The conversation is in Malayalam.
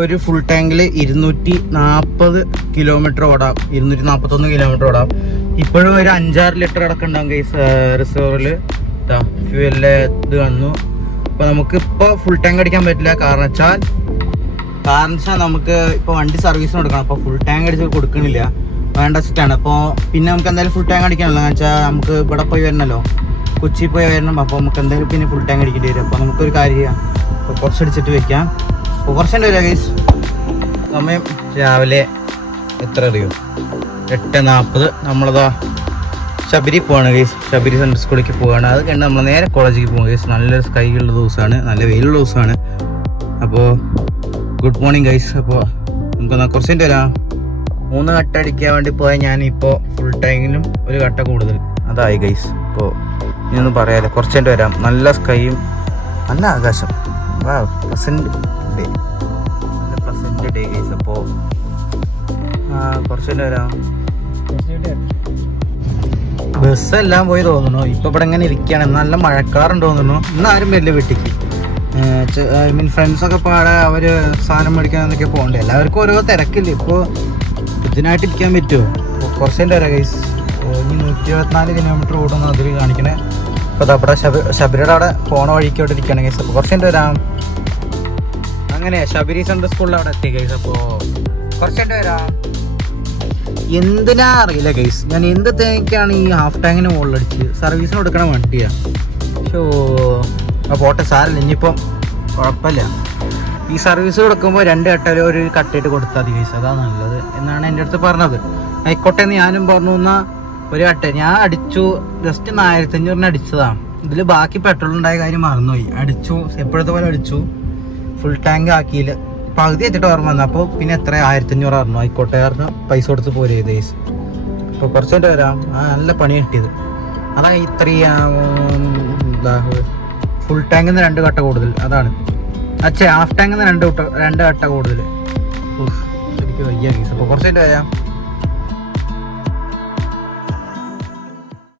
ഒരു ഫുൾ ടാങ്കിൽ 240 കിലോമീറ്റർ ഓടാം, 241 കിലോമീറ്റർ ഓടാം. ഇപ്പോഴും ഒരു 5-6 ലിറ്റർ അടക്കമുണ്ടാകും ഗൈസ് റിസർവറിൽ. ഫ്യൂവലിലെ ഇത് വന്നു. അപ്പോൾ നമുക്കിപ്പോൾ ഫുൾ ടാങ്ക് അടിക്കാൻ പറ്റില്ല. കാരണം വെച്ചാൽ നമുക്ക് ഇപ്പോൾ വണ്ടി സർവീസിന് കൊടുക്കണം. അപ്പോൾ ഫുൾ ടാങ്ക് അടിച്ച് കൊടുക്കണില്ല, വേണ്ട വെച്ചിട്ടാണ്. അപ്പോൾ പിന്നെ നമുക്ക് എന്തായാലും ഫുൾ ടാങ്ക് അടിക്കണമല്ലോ. എന്ന് വെച്ചാൽ നമുക്ക് ഇവിടെ പോയി വരണമല്ലോ, കൊച്ചി പോയി വരണം. അപ്പോൾ നമുക്ക് എന്തായാലും പിന്നെ ഫുൾ ടാങ്ക് അടിക്കേണ്ടി വരും. അപ്പോൾ നമുക്കൊരു കാര്യം ചെയ്യാം, അപ്പോൾ കുറച്ചടിച്ചിട്ട് വെക്കാം. അപ്പോൾ കുറച്ചുണ്ട് വരിക ഗൈസ്. സമയം രാവിലെ എത്ര അറിയോ, 8:40. നമ്മളതാ ശബരി പോവാണ് ഗൈസ്. ശബരി സെൻട്രൽ സ്കൂളിലേക്ക് പോവാണ്. അത് കഴിഞ്ഞ് നമ്മൾ നേരെ കോളേജിലേക്ക് പോകും ഗൈസ്. നല്ലൊരു സ്കൈ ഉള്ള ദിവസമാണ്, നല്ല വെയിലുള്ള ദിവസമാണ്. അപ്പോൾ ഗുഡ് മോർണിംഗ് ഗൈസ്. അപ്പോൾ നമുക്കൊന്ന് കുറച്ചിട്ട് വരാം. 3 കട്ട അടിക്കാൻ വേണ്ടി പോയാൽ ഞാനിപ്പോൾ ഫുൾ ടാങ്കിലും ഒരു കട്ട കൂടുതൽ അതായി ഗൈസ്. അപ്പോൾ ഇനിയൊന്നും പറയാതെ കുറച്ചിട്ട് വരാം. നല്ല സ്കൈയും നല്ല ആകാശം. പ്ലസന്റ് ഡേ, നല്ല പ്ലസന്റ് ഡേ ഗൈസ്. അപ്പോൾ കുറച്ചിട്ട് വരാം. ബസ്സെല്ലാം പോയി തോന്നുന്നു. ഇപ്പം ഇവിടെ ഇങ്ങനെ ഇരിക്കുകയാണ്. നല്ല മഴക്കാറുണ്ട് തോന്നുന്നു. ഇന്ന് ആരും വരില്ല വീട്ടിലേക്ക്. ഫ്രണ്ട്സൊക്കെ പാടെ അവർ സാധനം മേടിക്കാൻ എന്നൊക്കെ പോകണ്ടേ. എല്ലാവർക്കും ഓരോ തിരക്കില്ല. ഇപ്പോൾ ഇതിനായിട്ട് ഇരിക്കാൻ പറ്റുമോ? കുറച്ചതിൻ്റെ വരാം ഗൈസ്. ഇനി 124 കിലോമീറ്റർ ഓടുന്നു അതിൽ കാണിക്കണേ. അപ്പോൾ അവിടെ ശബരിയുടെ അവിടെ പോണ വഴിക്കോട്ട് ഇരിക്കുകയാണ് ഗൈസ്. അപ്പോൾ കുറച്ചതിൻ്റെ വരാം. അങ്ങനെ ശബരി സെൻട്രൽ സ്കൂളിൽ അവിടെ എത്തി ഗൈസ്. അപ്പോൾ കുറച്ചതിൻ്റെ വരാം. എന്തിനാ അറിയില്ല ഗൈസ്, ഞാൻ എന്ത് തേക്കാണ് ഈ ഹാഫ് ടാങ്കിന് മുകളിലടിച്ച് സർവീസിന് കൊടുക്കണ വണ്ടിയാണ്. പോട്ടെ, സാരല്ല, ഇനിയിപ്പം കുഴപ്പമില്ല. ഈ സർവീസ് കൊടുക്കുമ്പോൾ 2 കട്ടയിലും ഒരു കട്ടയിട്ട് കൊടുത്താൽ മതി ഗൈസ്, അതാണ് നല്ലത് എന്നാണ് എൻ്റെ അടുത്ത് പറഞ്ഞത്. ആയിക്കോട്ടെ എന്ന് ഞാനും പറഞ്ഞു. എന്നാൽ ഒരു കട്ട ഞാൻ അടിച്ചു, ജസ്റ്റ് 1500 അടിച്ചതാണ്. ഇതിൽ ബാക്കി പെട്രോൾ ഉണ്ടായ കാര്യം മറന്നുപോയി. അടിച്ചു, എപ്പോഴത്തെ പോലെ അടിച്ചു, ഫുൾ ടാങ്ക് ആക്കിയില്ല. പകുതി എത്തിയിട്ട് ഓർമ്മ വന്നു. അപ്പോൾ പിന്നെ എത്ര 1500 ആയിരുന്നു. ആയിക്കോട്ടെ കാരണം പൈസ കൊടുത്ത് പോരെ ഗൈസ്. അപ്പോൾ കുറച്ചുകൊണ്ട് വരാം. നല്ല പണി കിട്ടിയത് അതാ. ഇത്രയും ഫുൾ ടാങ്കിൽ നിന്ന് 2 കട്ട കൂടുതൽ, അതാണ്. ഹാഫ് ടാങ്കിൽ നിന്ന് 2 കട്ട കൂടുതൽ. ശരിക്കും വയ്യ ഗൈസ്. അപ്പോൾ കുറച്ചായിട്ട് വരാം.